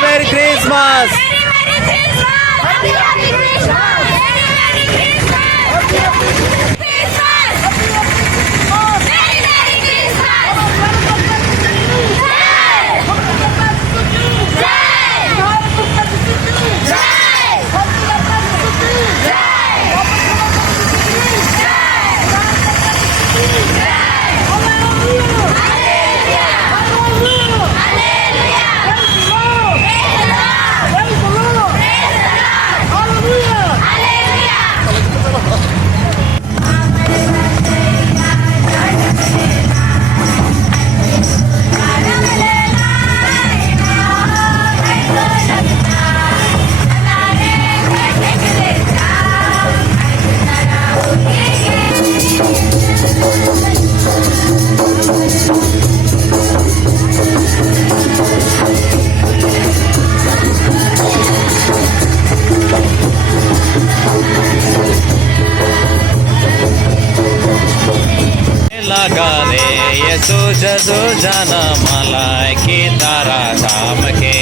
Merry Merry Christmas. लगाले यसो जजो जान मलाई के तारा धाम के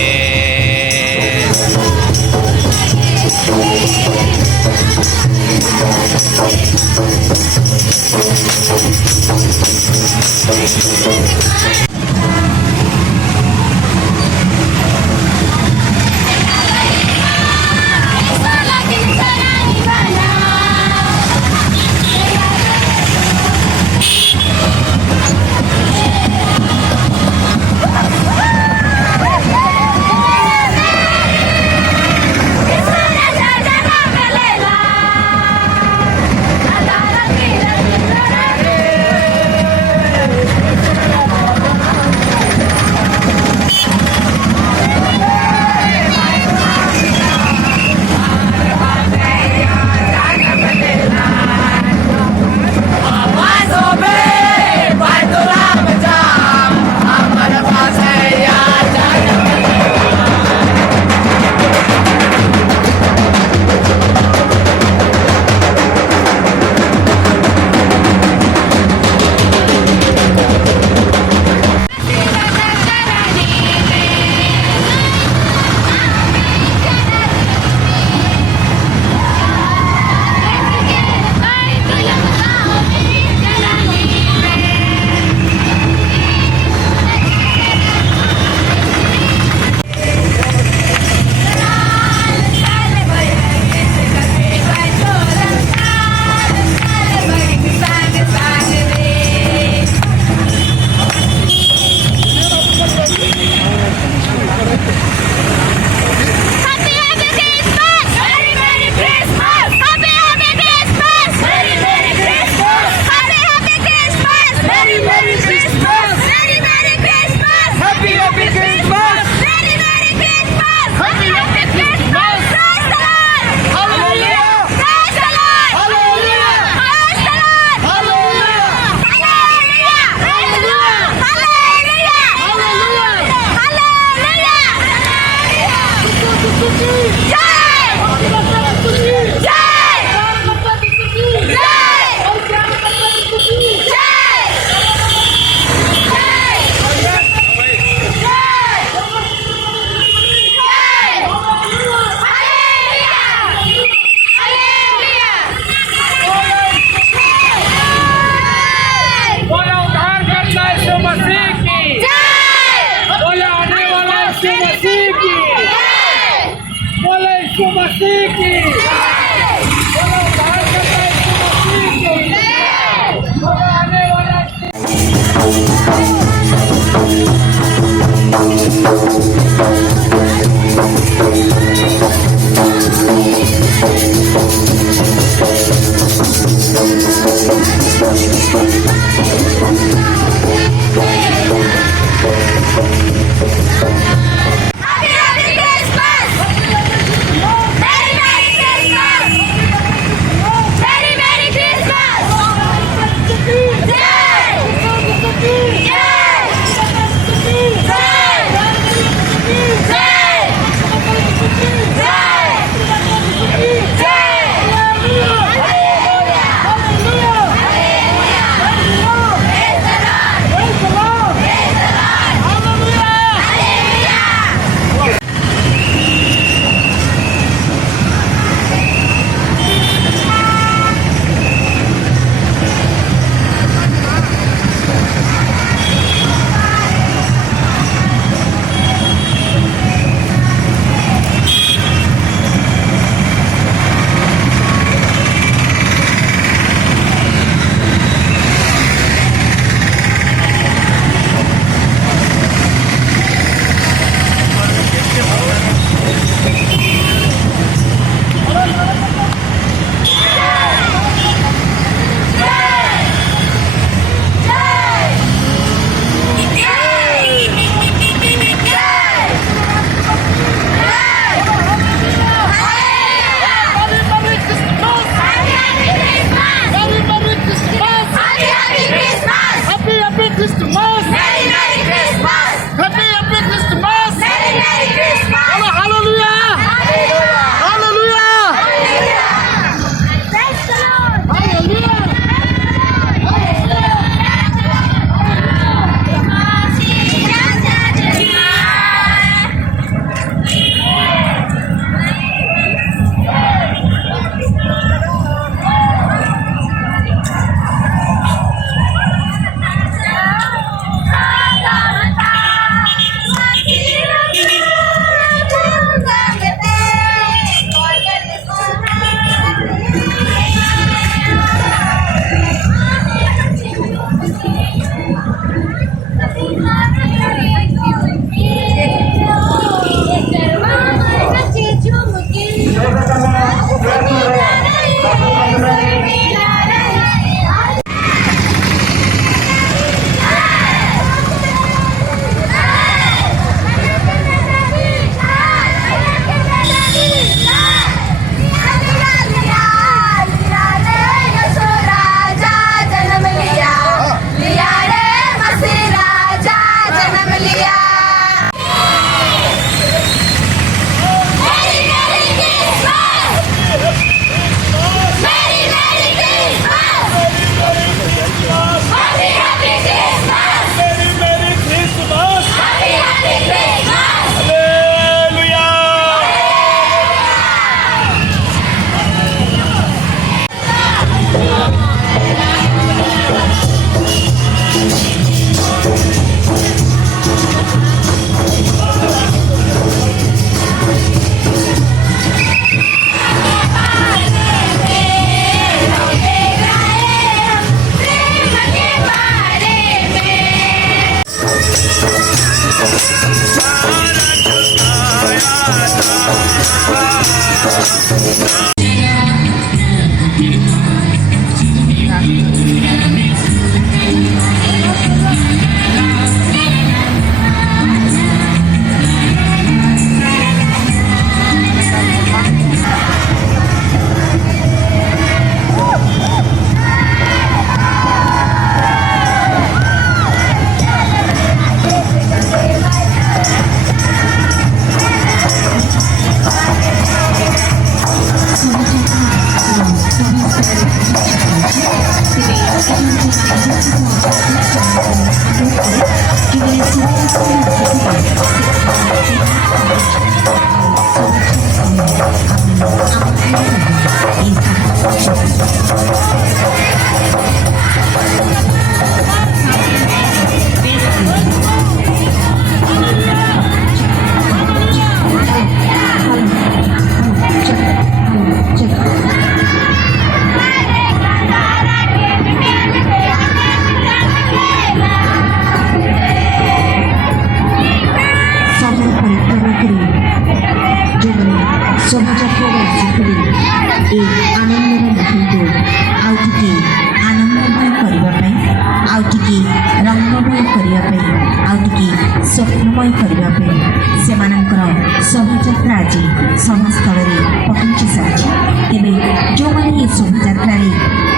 ସ୍ୱପ୍ନମୟ କରିବା ପାଇଁ ସେମାନଙ୍କର ଶୋଭାଯାତ୍ରା ଆଜି ସଭାସ୍ଥଳରେ ପହଞ୍ଚି ସାରିଛି। ତେବେ ଯେଉଁମାନେ ଏ ଶୋଭାଯାତ୍ରାରେ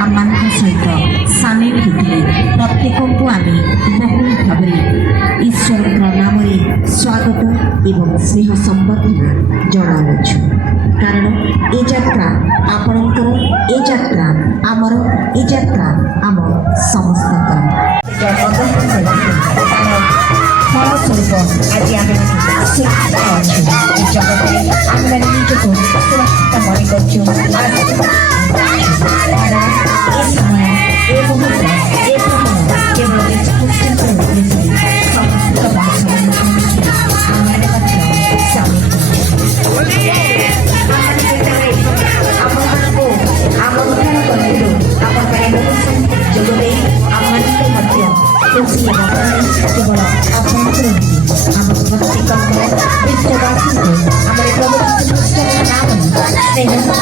ଆମମାନଙ୍କ ସହିତ ସାମିଲ ହୋଇଥିଲେ ପ୍ରତ୍ୟେକଙ୍କୁ ଆମେ ବହୁଳ ଭାବରେ ଈଶ୍ୱରଙ୍କ ନାମରେ ସ୍ୱାଗତ ଏବଂ ସ୍ନେହ ସମ୍ବର୍ଦ୍ଧନା ଜଣାଉଛୁ। କାରଣ ଏ ଯାତ୍ରା ଆପଣଙ୍କର, ଏ ଯାତ୍ରା ଆମର, ଏ ଯାତ୍ରା ଆମ ସମସ୍ତଙ୍କର। ଫଳସ୍ୱରୂପ ଆଜି ଆମେ ସୁରକ୍ଷିତ ଅଛୁ। ଏ ଜଗତରେ ଆମେ ନିଜକୁ ସୁରକ୍ଷିତ ମନେ କରୁଛୁ। ଏ ସମୟ, ଏ ମୁହୂର୍ତ୍ତ, ଏ ସମୟ କେବଳ ଯୀଶୁଖ୍ରୀଷ୍ଟଙ୍କ ଉଦ୍ଦେଶ୍ୟରେ ସମସ୍ତ ଆମମାନେ ମଧ୍ୟ ସାମିଲ ଆପଣମାନଙ୍କୁ ଆମନ୍ତ୍ରଣ କରିଥିଲୁ। ଆପଣମାନେ ବହୁତ ଯୋଗ ଦେଇ ଆମମାନଙ୍କୁ ମଧ୍ୟ ଖୁସି ହେବା କେବଳ ଆପଣଙ୍କର ଆମ ପ୍ରତ୍ୟେକ ବିଶ୍ୱବାସୀଙ୍କୁ ଆମର ପ୍ରଭୁ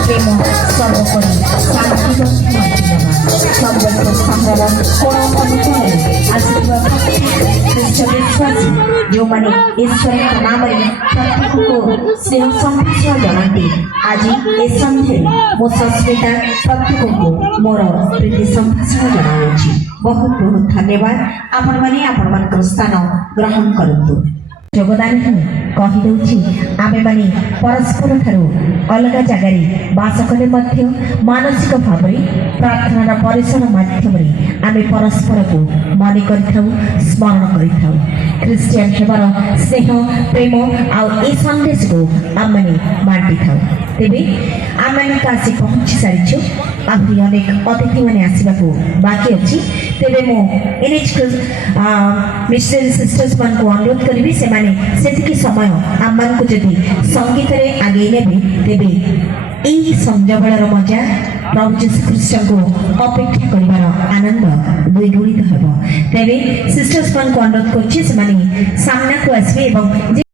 ପ୍ରେମ ସର୍ବୋପରି ଶାନ୍ତି ମଧ୍ୟ ବାଣ୍ଟିଦେବା ସମ୍ବଲପୁର ସହରର କୋଣ ଅନୁକୋଣରେ ଆସିଥିବା ଖ୍ରୀଷ୍ଟ ବିଶ୍ୱାସୀ ଯେଉଁମାନେ ଈଶ୍ୱରଙ୍କ ନାମରେ ପ୍ରତ୍ୟେକଙ୍କୁ ସ୍ନେହ ସମ୍ଭାଷଣ ଜଣାନ୍ତି ଆଜି ଏ ସନ୍ଧ୍ୟାରେ ମୋ ସସ୍ମିତା ପ୍ରତ୍ୟେକଙ୍କୁ ମୋର ପ୍ରୀତି ସମ୍ଭାଷଣ ଜଣାଉଛି ବହୁତ ବହୁତ ଧନ୍ୟବାଦ ଆପଣମାନେ ଆପଣମାନଙ୍କର ସ୍ଥାନ ଗ୍ରହଣ କରନ୍ତୁ ଯୋଗଦାନ ହିଁ କହିଦେଉଛି ଆମେମାନେ ପରସ୍ପର ଠାରୁ ଅଲଗା ଜାଗାରେ ବାସ କଲେ ମଧ୍ୟ ମାନସିକ ଭାବରେ ପ୍ରାର୍ଥନାର ପରିସର ମାଧ୍ୟମରେ ଆମେ ପରସ୍ପରକୁ ମନେ କରିଥାଉ ସ୍ମରଣ କରିଥାଉ ଖ୍ରୀଷ୍ଟିଆନ ହେବାର ସ୍ନେହ ପ୍ରେମ ଆଉ ଏ ସନ୍ଦେଶକୁ ଆମମାନେ ବାଣ୍ଟିଥାଉ ତେବେ ଆମମାନେ ତ ଆସି ପହଞ୍ଚି ସାରିଛୁ ଆହୁରି ଅନେକ ଅତିଥିମାନେ ଆସିବାକୁ ବାକି ଅଛି ତେବେ ମୁଁ ଏନ୍ଏଚ୍ ମିଶନାରୀ ସିଷ୍ଟର୍ସମାନଙ୍କୁ ଅନୁରୋଧ କରିବି ସେମାନେ ସେତିକି ସମୟ ଆମମାନଙ୍କୁ ଯଦି ସଙ୍ଗୀତରେ ଆଗେଇ ନେବେ ତେବେ ଏହି ସଂଯୋଗର ମଜା ପ୍ରଭୁ ଯୀଶୁ ଖ୍ରୀଷ୍ଟଙ୍କୁ ଅପେକ୍ଷା କରିବାର ଆନନ୍ଦ ଦ୍ୱିଗୁଣିତ ହେବ ତେବେ ସିଷ୍ଟର୍ସମାନଙ୍କୁ ଅନୁରୋଧ କରୁଛି ସେମାନେ ସାମ୍ନାକୁ ଆସିବେ ଏବଂ